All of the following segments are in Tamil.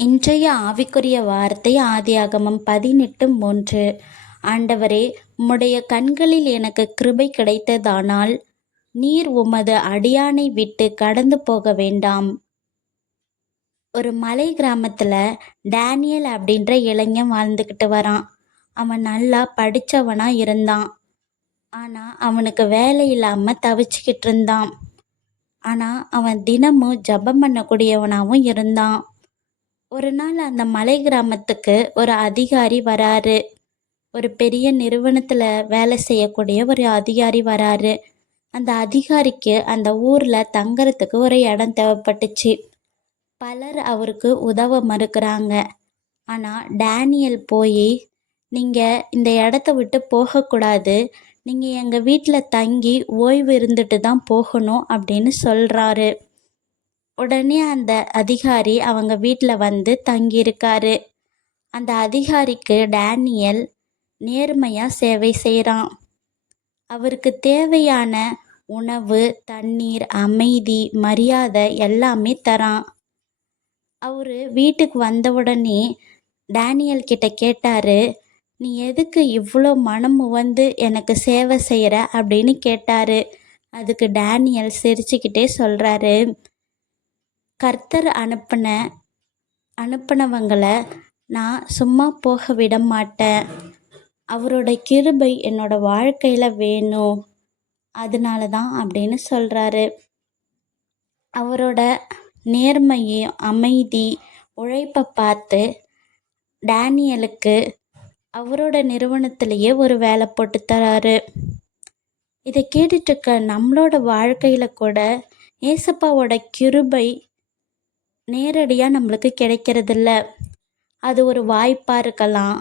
இன்றைய ஆவிக்குரிய வார்த்தை ஆதியாகமம் 18:3. ஆண்டவரே, உம்முடைய கண்களில் எனக்கு கிருபை கிடைத்ததானால் நீர் உமது அடியானை விட்டு கடந்து போக வேண்டாம். ஒரு மலை கிராமத்துல டேனியல் அப்படின்ற இளைஞன் வாழ்ந்துக்கிட்டு வரான். அவன் நல்லா படிச்சவனா இருந்தான். ஆனா அவனுக்கு வேலை இல்லாம தவிச்சுக்கிட்டு இருந்தான். ஆனா அவன் தினமும் ஜெபம் பண்ணக்கூடியவனாவும் இருந்தான். ஒரு நாள் அந்த மலை கிராமத்துக்கு ஒரு அதிகாரி வராரு. ஒரு பெரிய நிறுவனத்துல வேலை செய்யக்கூடிய ஒரு அதிகாரி வராரு. அந்த அதிகாரிக்கு அந்த ஊர்ல தங்கறதுக்கு ஒரு இடம் தேவைப்பட்டுச்சு. பலர் அவருக்கு உதவ மறுக்கிறாங்க. ஆனா டேனியல் போய், நீங்க இந்த இடத்த விட்டு போகக்கூடாது, நீங்க எங்க வீட்டுல தங்கி ஓய்வு இருந்துட்டு தான் போகணும் அப்படின்னு சொல்றாரு. உடனே அந்த அதிகாரி அவங்க வீட்டில் வந்து தங்கியிருக்காரு. அந்த அதிகாரிக்கு டேனியல் நேர்மையாக சேவை செய்கிறான். அவருக்கு தேவையான உணவு, தண்ணீர், அமைதி, மரியாதை எல்லாமே தரான். அவரு வீட்டுக்கு வந்த உடனே டேனியல் கிட்ட கேட்டாரு, நீ எதுக்கு இவ்வளோ மனம் உவந்து எனக்கு சேவை செய்கிற அப்படின்னு கேட்டாரு. அதுக்கு டேனியல் சிரிச்சுக்கிட்டே சொல்கிறாரு, கர்த்தர் அனுப்பினவங்களை நான் சும்மா போக விட மாட்டேன். அவரோட கிருபை என்னோட வாழ்க்கையில் வேணும், அதனால தான் அப்படின்னு சொல்கிறாரு. அவரோட நேர்மையும் அமைதி, உழைப்பை பார்த்து டேனியலுக்கு அவரோட நிறுவனத்திலேயே ஒரு வேலை போட்டு தராரு. இதை கேட்டுட்டு இருக்க நம்மளோட வாழ்க்கையில் கூட ஏசப்பாவோட கிருபை நேரடியாக நம்மளுக்கு கிடைக்கிறதில்ல. அது ஒரு வாய்ப்பாக இருக்கலாம்,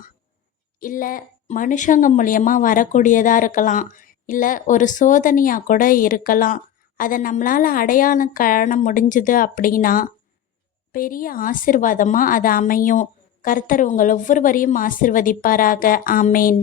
இல்லை மனுஷங்க மூலியமாக வரக்கூடியதாக இருக்கலாம், இல்லை ஒரு சோதனையாக கூட இருக்கலாம். அதை நம்மளால் அடையாளம் காண முடிஞ்சுது அப்படின்னா பெரிய ஆசீர்வாதமாக அது அமையும். கர்த்தர் உங்கள் ஒவ்வொருவரையும் ஆசீர்வதிப்பாராக. ஆமேன்.